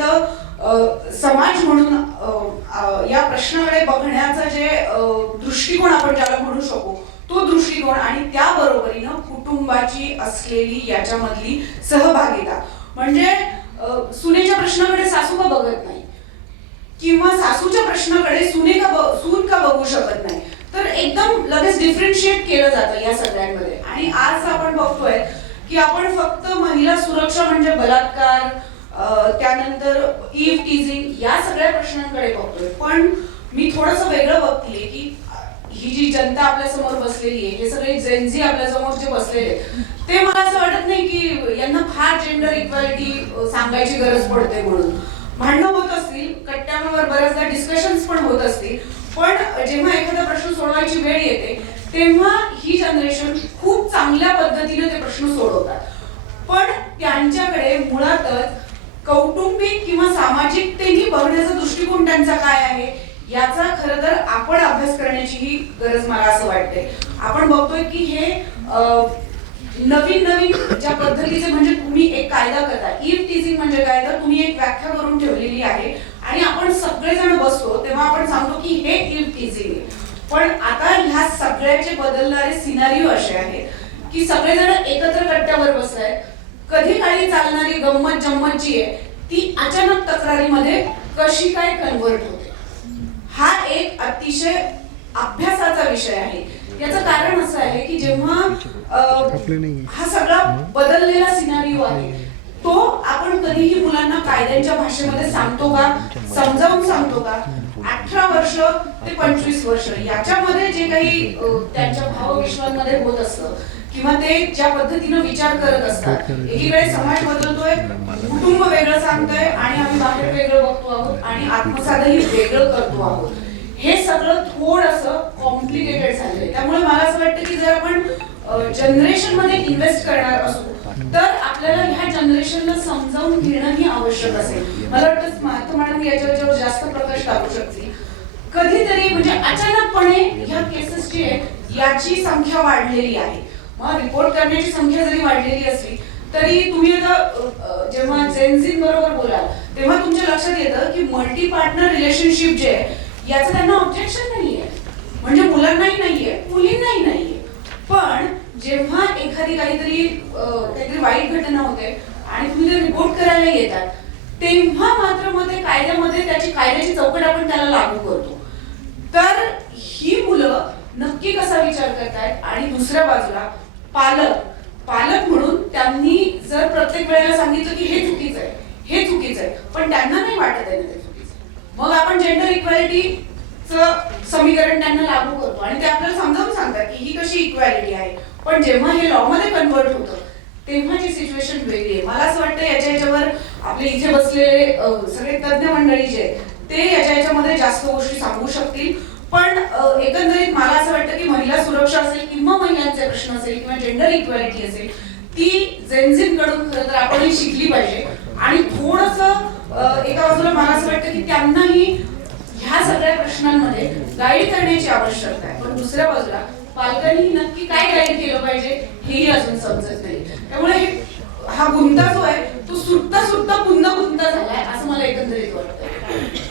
आतापर्यंत समाज म्हणून या प्रश्नाकडे बघण्याचा जे दृष्टिकोन आपण ज्याला म्हणू शकू तो दृष्टिकोन आणि त्या बरोबरीनं कुटुंबाची असलेली याच्यामधली सहभागिता. म्हणजे सुनेच्या प्रश्नाकडे सासू का बघत नाही? किंवा सासूच्या प्रश्नाकडे सुने का सून का बघू शकत नाही? तर एकदम लगेच डिफरेंशिएट केलं जातं या सगळ्यांमध्ये. आणि आज आपण बघतोय की आपण फक्त महिला सुरक्षा म्हणजे बलात्कार त्यानंतर इफ टीजिंग या सगळ्या प्रश्नांकडे बघतोय. पण मी थोडस वेगळं बघतीये की ही जी जनता आपल्यासमोर बसलेली आहे हे सगळे जेनझी आपल्यासमोर जे बसलेले ते मला असं वाटत नाही की यांना फार जेंडर इक्वॅलिटी सांगायची गरज पडते म्हणून. भांडणं होत असतील कट्ट्यांवर बऱ्याचदा डिस्कशन्स पण होत असतील पण जेव्हा एखादा प्रश्न सोडवायची वेळ येते तेव्हा ही जनरेशन खूप चांगल्या पद्धतीने ते प्रश्न सोडवतात. पण त्यांच्याकडे मुळातच कौटुंबिक किंवा सामाजिकतेने बघण्याचा दृष्टिकोन त्यांचा काय आहे याचा खर तर आपण अभ्यास करण्याची ही गरज मला असं वाटते आपण बघतोय की हे नवीन नवीन ज्या पद्धतीचे म्हणजे तुम्ही एक कायदा करता इफ टीजिंग म्हणजे काय? तर तुम्ही एक व्याख्या करून ठेवलेली आहे आणि आपण सगळेजण बसतो तेव्हा आपण सांगतो की हे इफ टीजिंग पण आता ह्या सगळ्याचे बदलणारे सिनारिओ असे आहेत की सगळेजण एकत्र कट्ट्यावर बसतायत कधी काही चालणारी गंमत जम्मत जी आहे ती अचानक तक्रारीमध्ये कशी काय कन्वर्ट होते? हा एक अतिशय अभ्यासाचा विषय आहे. याचं कारण असं आहे की जेव्हा हा सगळा बदललेला सिनारिओ आहे तो आपण कधीही मुलांना कायद्यांच्या भाषेमध्ये सांगतो का? समजावून सांगतो का? अठरा वर्ष ते पंचवीस वर्ष याच्यामध्ये जे काही त्यांच्या भावविश्वांमध्ये होत असतं किंवा ते ज्या पद्धतीनं विचार करत असतात एकीकडे समाज बदलतोय कुटुंब वेगळं सांगतोय आणि आम्ही बाहेर वेगळं बघतो आहोत आणि आत्मसाधही वेगळं करतो आहोत. हे सगळं थोडस कॉम्प्लिकेटेड झालंय. त्यामुळे मला असं वाटतं की जर आपण जनरेशनमध्ये इन्व्हेस्ट करणार असू तर आपल्याला ह्या जनरेशनला समजावून घेणं ही आवश्यक असेल. मला वाटतं महात्मा मॅडम याच्यावर जास्त प्रकाश टाकू शकतील. कधीतरी म्हणजे अचानकपणे ह्या केसेस जी आहेत याची संख्या वाढलेली आहे. मग रिपोर्ट करण्याची संख्या जरी वाढलेली असली तरी तुम्ही आता जेव्हा जेन्झिन बरोबर बोलाल तेव्हा तुमच्या लक्षात येतं की मल्टी पार्टनर रिलेशनशिप जे आहे याचं त्यांना ऑब्जेक्शन नाहीये. म्हणजे मुलांनाही नाहीये मुलींनाही नाही जेव्हा एखादी काहीतरी काहीतरी वाईट घटना होते आणि तुम्ही जर रिपोर्ट करायला येतात तेव्हा मात्र मग ते कायद्यामध्ये त्याची कायद्याची चौकट आपण त्याला लागू करतो. तर ही मुलं नक्की कसा विचार करतायत? आणि दुसऱ्या बाजूला पालक. पालक म्हणून त्यांनी जर प्रत्येक वेळेला सांगितलं की हे चुकीचं आहे हे चुकीचं आहे पण त्यांना नाही वाटत आहे ना ते चुकीचं मग आपण जेंडर इक्वॅलिटीचं समीकरण त्यांना लागू करतो. आणि ते आपल्याला समजावून सांगतात की ही कशी इक्वॅलिटी आहे? पण जेव्हा हे लॉ मध्ये कन्वर्ट होतं तेव्हाची सिच्युएशन वेगळी आहे. मला असं वाटतं याच्या याच्यावर आपले इथे बसलेले सगळे तज्ज्ञ मंडळी जे ते याच्या याच्यामध्ये जास्त गोष्टी सांगू शकतील. पण एकंदरीत मला असं वाटतं की महिला सुरक्षा असेल किंवा महिलांचे प्रश्न असेल किंवा जेंडर इक्वॅलिटी असेल ती जेन्झिनकडून खरं तर आपण शिकली पाहिजे. आणि थोडस एका बाजूला मला असं वाटतं की त्यांनाही ह्या सगळ्या प्रश्नांमध्ये गाईड करण्याची आवश्यकता आहे. पण दुसऱ्या बाजूला पालकांनी नक्की काय गाईड केलं पाहिजे हेही अजून समजत नाही. त्यामुळे हा गुंता जो आहे तो सुटता सुटता पुन्हा गुंता झालाय असं मला एकंदरीत वाटतं